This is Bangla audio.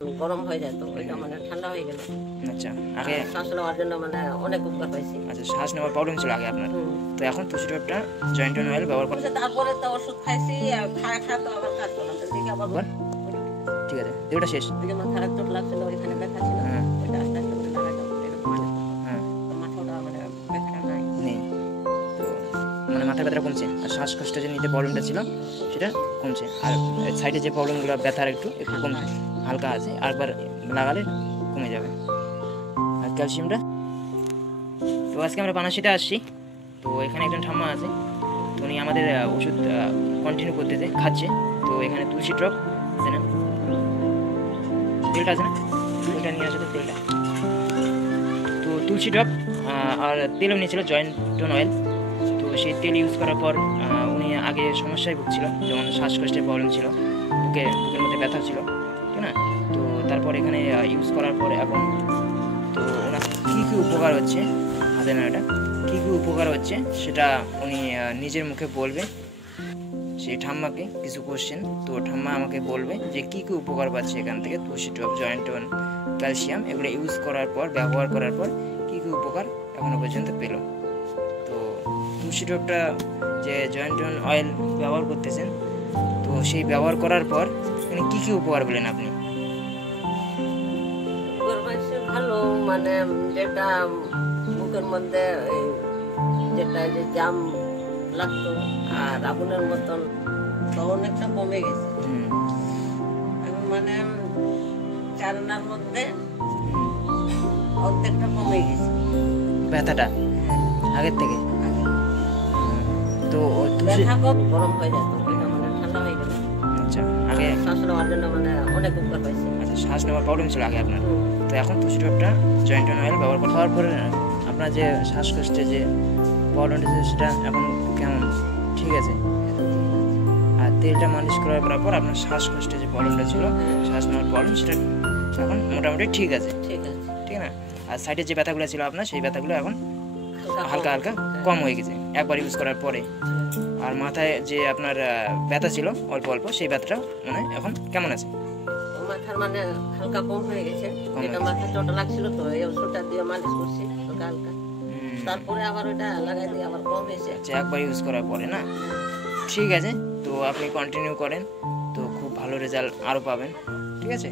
গরম হয়ে যায় তো ওইটা মানে ঠান্ডা হয়ে গেল। আচ্ছা, আগে শ্বাস নেওয়ার জন্য মানে অনেক উপকার পাইছি। আচ্ছা, শ্বাস নেওয়ার প্রবলেম ছিল আগে আপনার, তো এখন তুলসী ড্রপটা জয়েন্ট অয়েল ব্যবহার করতে। তারপরে তো ওষুধ খাইছি, খায় তো আবার কাজ করলাম, তো দেখি আবার ঠিক আছে, ওটা শেষ। ওই যে মাথার চোট লাগছিল, ওইখানে ব্যথা ছিল, হ্যাঁ ওইটা আস্তে আস্তে করে লাগাইলাম, এরকম মানে হ্যাঁ মাথাটা মানে ব্যথাটা নাই। নেই, তো মানে মাথার ব্যথাটা কমছে, আর শ্বাসকষ্ট যে নিতে প্রবলেমটা ছিল সেটা কমছে, আর সাইডে যে প্রবলেমগুলো ব্যথার একটু একটু কম হালকা আছে, আরেকবার লাগালে কমে যাবে। আর ক্যালসিয়ামটা, তো আজকে আমরা পানাশিতে আসছি, তো এখানে একজন ঠাম্মা আছে, তো উনি আমাদের ওষুধ কন্টিনিউ করতেছে, খাচ্ছে। তো এখানে তুলসী ড্রপ আছে না, তেলটা আছে না, তেলটা নিয়ে আসে, তো তেলটা, তো তুলসী ড্রপ আর তেলও নিয়েছিল জয়েন্ট অয়েল। তো সেই তেল ইউজ করার পর উনি আগে সমস্যায় ভুগছিল, যেমন শ্বাসকষ্টের প্রবলেম ছিল, বুকের মধ্যে ব্যথা ছিল, ঠিক না। তো তারপর এখানে ইউজ করার পর এখন তো ওনার কী কী উপকার হচ্ছে, হাতে নাড়াটা কী কী উপকার হচ্ছে সেটা উনি নিজের মুখে বলবে। সেই ঠাম্মাকে কিছু কোশ্চেন, তো ঠাম্মা আমাকে বলবে যে কী কী উপকার পাচ্ছে এখান থেকে, তুলসী ড্রপ, জয়েন্ট অয়েল, ক্যালসিয়াম, এগুলো ইউজ করার পর, ব্যবহার করার পর কী কী উপকার এখনও পর্যন্ত পেল। তো তুলসী ড্রপটা যে জয়েন্ট অয়েল ব্যবহার করতেছেন, তো সেই ব্যবহার করার পর মানে কী কী উপকার পেলেন আপনি? ভালো, মানে যেটা বুকের মধ্যে যেটা যে জাম লাগতো আর আগুনের মতন, তো অনেকটা কমে গেছে। এখন মানে চারনার মধ্যে অর্ধেকটা কমে গেছে ব্যথাটা আগের থেকে। তো ব্যথা কম, গরম হয়ে যায় তো ওইটা মানে ঠান্ডা হয়ে গেল। আচ্ছা, আগে শ্বাস নেওয়ার জন্য মানে অনেক উপকার পাইছি। আচ্ছা, শ্বাস নেওয়ার প্রবলেম ছিল আগে আপনার, তো এখন তুলসী ড্রপটা জয়েন্ট অয়েল ব্যবহার করার পরে আপনার যে শ্বাসকষ্টে যে প্রবলেমটা ছিল সেটা এখন কেমন, ঠিক আছে? আর তেলটা মালিশ করার পর আপনার শ্বাসকষ্টে যে প্রবলেমটা ছিল, শ্বাস নেওয়ার প্রবলেম, সেটা এখন মোটামুটি ঠিক আছে, ঠিক আছে, ঠিক না। আর সাইডে যে ব্যথাগুলো ছিল আপনার, সেই ব্যথাগুলো এখন হালকা হালকা কম হয়ে গেছে একবার ইউজ করার পরে। আর মাথায় যে আপনার ব্যথা ছিল অল্প অল্প, সেই ব্যথাটা মানে এখন কেমন আছে? মাথার মানে হালকা কম হয়ে গেছে, এটা মাথা চোট লাগছিল, তো এই ওষুধটা দিয়ে মালিশ করছি হালকা হালকা, তারপরে আবার ওটা লাগাই দিয়ে আবার কম হয়েছে। আচ্ছা, একবার ইউজ করার পরে না, ঠিক আছে, তো আপনি কন্টিনিউ করেন, তো খুব ভালো রেজাল্ট আরও পাবেন, ঠিক আছে।